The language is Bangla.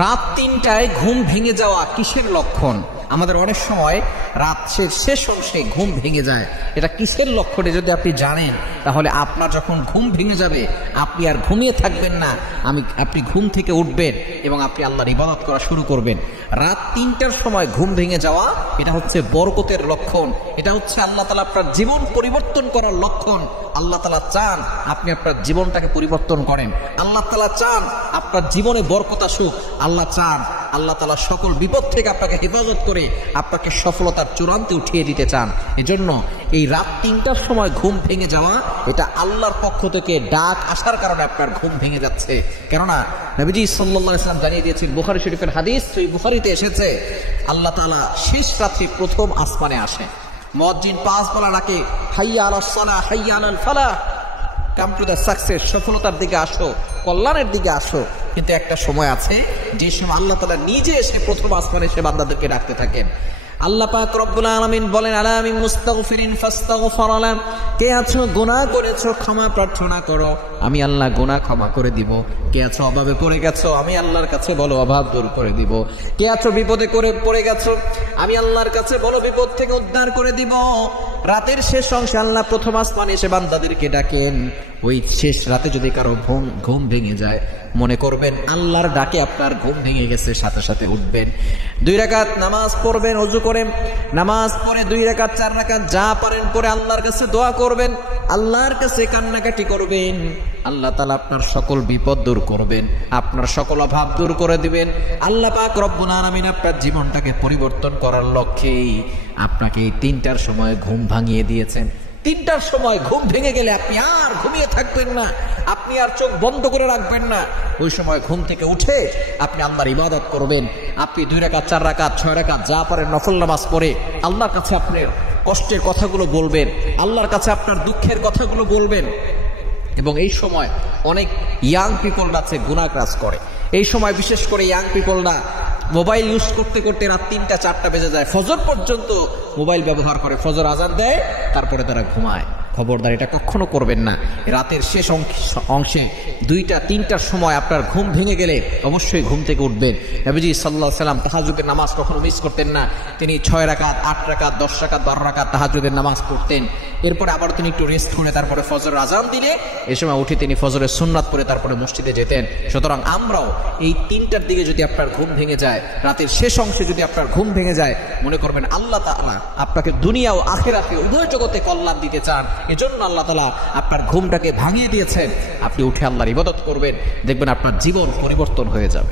রাত ৩টায় ঘুম ভেঙে যাওয়া কিসের লক্ষণ? আমাদের অনেক সময় রাত শেষ অংশে ঘুম ভেঙে যায়। এটা কিসের লক্ষণে যদি আপনি জানেন, তাহলে আপনার যখন ঘুম ভেঙে যাবে আপনি আর ঘুমিয়ে থাকবেন না, আপনি ঘুম থেকে উঠবেন এবং আপনি আল্লাহর ইবাদত করা শুরু করবেন। রাত ৩টার সময় ঘুম ভেঙে যাওয়া এটা হচ্ছে বরকতের লক্ষণ। এটা হচ্ছে আল্লাহ তাআলা আপনার জীবন পরিবর্তন করার লক্ষণ। আল্লাহ তাআলা চান আপনি আপনার জীবনটাকে পরিবর্তন করেন। আল্লাহ তাআলা চান আপনার জীবনে বরকত আসুক। আল্লাহ চান আল্লাহ তাআলা সকল বিপদ থেকে আপনাকে হেফাজত করে আপনাকে সফলতার চূড়ান্তে উঠিয়ে দিতে চান। এজন্য এই রাত ৩টার সময় ঘুম ভেঙে যাওয়া এটা আল্লাহর পক্ষ থেকে ডাক আসার কারণে আপনার ঘুম ভেঙে যাচ্ছে। কেননা নবীজি সাল্লাল্লাহু আলাইহি ওয়াসাল্লাম জানিয়ে দিয়েছেন, বুখারী শরীফের হাদিস, সেই বুখারীতে এসেছে, আল্লাহ তাআলা শেষ রাত্রি প্রথম আসমানে আসে। মুয়াজ্জিন ৫ বেলা ডাকে, হাইয়া আলাস সালাহ, হাইয়া আলাল ফালাহ, কাম টু দ্য সাকসেস, সফলতার দিকে আসো, কল্যাণের দিকে আসো। কিন্তু একটা সময় আছে যে সময় আল্লাহ তাআলা নিজে এসে প্রথম আসমানে এসে বান্দাদেরকে ডাকতে থাকেন। আল্লাহ পাক রব্বুল আলামিন বলেন, আলা মিন মুস্তাগফিরিন ফাস্তাগফির লাহ, কে আছো গুনাহ করেছো ক্ষমা প্রার্থনা করো, আমি আল্লাহ গুনাহ ক্ষমা করে দিব। কে আছো অভাবে পড়ে গেছো, আমি আল্লাহর কাছে বলো অভাব দূর করে দিব। কে আছো বিপদে পড়ে গেছো, আমি আল্লাহর কাছে বলো বিপদ থেকে উদ্ধার করে দিব। রাতের শেষ অংশে আল্লাহ প্রথম আসমানে এসে বান্দাদেরকে ডাকেন। ওই শেষ রাতে যদি কারো ঘুম ভেঙে যায়, মনে করবেন আল্লাহর ডাকে আপনার ঘুম ভেঙে গেছে, সাথে সাথে উঠবেন, 2 রাকাত নামাজ পড়বেন, ওযু করে নামাজ পড়ে 2 রাকাত 4 রাকাত যা পারেন পরে আল্লাহর কাছে দোয়া করবেন, আল্লাহর কাছে কান্নাকাটি করবেন। আল্লাহ তাআলা আপনার সকল বিপদ দূর করবেন, আপনার সকল অভাব দূর করে দিবেন। আল্লাহ পাক রব্বুল আলামিন আপনার জীবনটাকে পরিবর্তন করার লক্ষ্যে আপনাকে এই 3টার সময় ঘুম ভাঙিয়ে দিয়েছেন। 3টার সময় ঘুম ভেঙে গেলে আপনি আর ঘুমিয়ে থাকবেন না, আপনি আর চোখ বন্ধ করে রাখবেন না। ওই সময় ঘুম থেকে উঠে আপনি আল্লাহর ইবাদত করবেন। আপনি 2 রাকাত 4 রাকাত 6 রাকাত যা পারেন নফল নামাজ পড়ে আল্লাহর কাছে আপনার কষ্টের কথাগুলো বলবেন, আল্লাহর কাছে আপনার দুঃখের কথাগুলো বলবেন। এবং এই সময় অনেক ইয়াং পিপল আছে গুনাহ কাজ করে। এই সময় বিশেষ করে ইয়াং পিপলরা মোবাইল ইউজ করতে করতে রাত 3টা 4টা বেজে যায়, ফজর পর্যন্ত মোবাইল ব্যবহার করে, ফজর আজান দেয় তারপরে তারা ঘুমায়। খবরদার, এটা কখনো করবেন না। রাতের শেষ অংশে 2টা 3টার সময় আপনার ঘুম ভেঙে গেলে অবশ্যই ঘুম থেকে উঠবেন। নবীজি সাল্লাল্লাহু আলাইহি ওয়াসাল্লাম তাহাজ্জুদের নামাজ কখনো মিস করতেন না। তিনি 6 রাকাত 8 রাকাত 10 রাকাত 12 রাকাত তাহাজ্জুদের নামাজ পড়তেন। এরপরে আবার তিনি একটু রেস্ট করে তারপরে ফজর আজান দিলে এই সময় উঠে তিনি ফজরের সুন্নাত পড়ে তারপরে মসজিদে যেতেন। সুতরাং আমরাও এই 3টার দিকে যদি আপনার ঘুম ভেঙে যায়, রাতের শেষ অংশে যদি আপনার ঘুম ভেঙে যায়, মনে করবেন আল্লাহ তাআলা আপনাকে দুনিয়া ও আখিরাতে উভয় জগতে কল্যাণ দিতে চান। এজন্য আল্লাহ তাআলা আপনার ঘুমটাকে ভাঙিয়ে দিয়েছেন। আপনি উঠে আল্লাহর ইবাদত করবেন, দেখবেন আপনার জীবন পরিবর্তন হয়ে যাবে।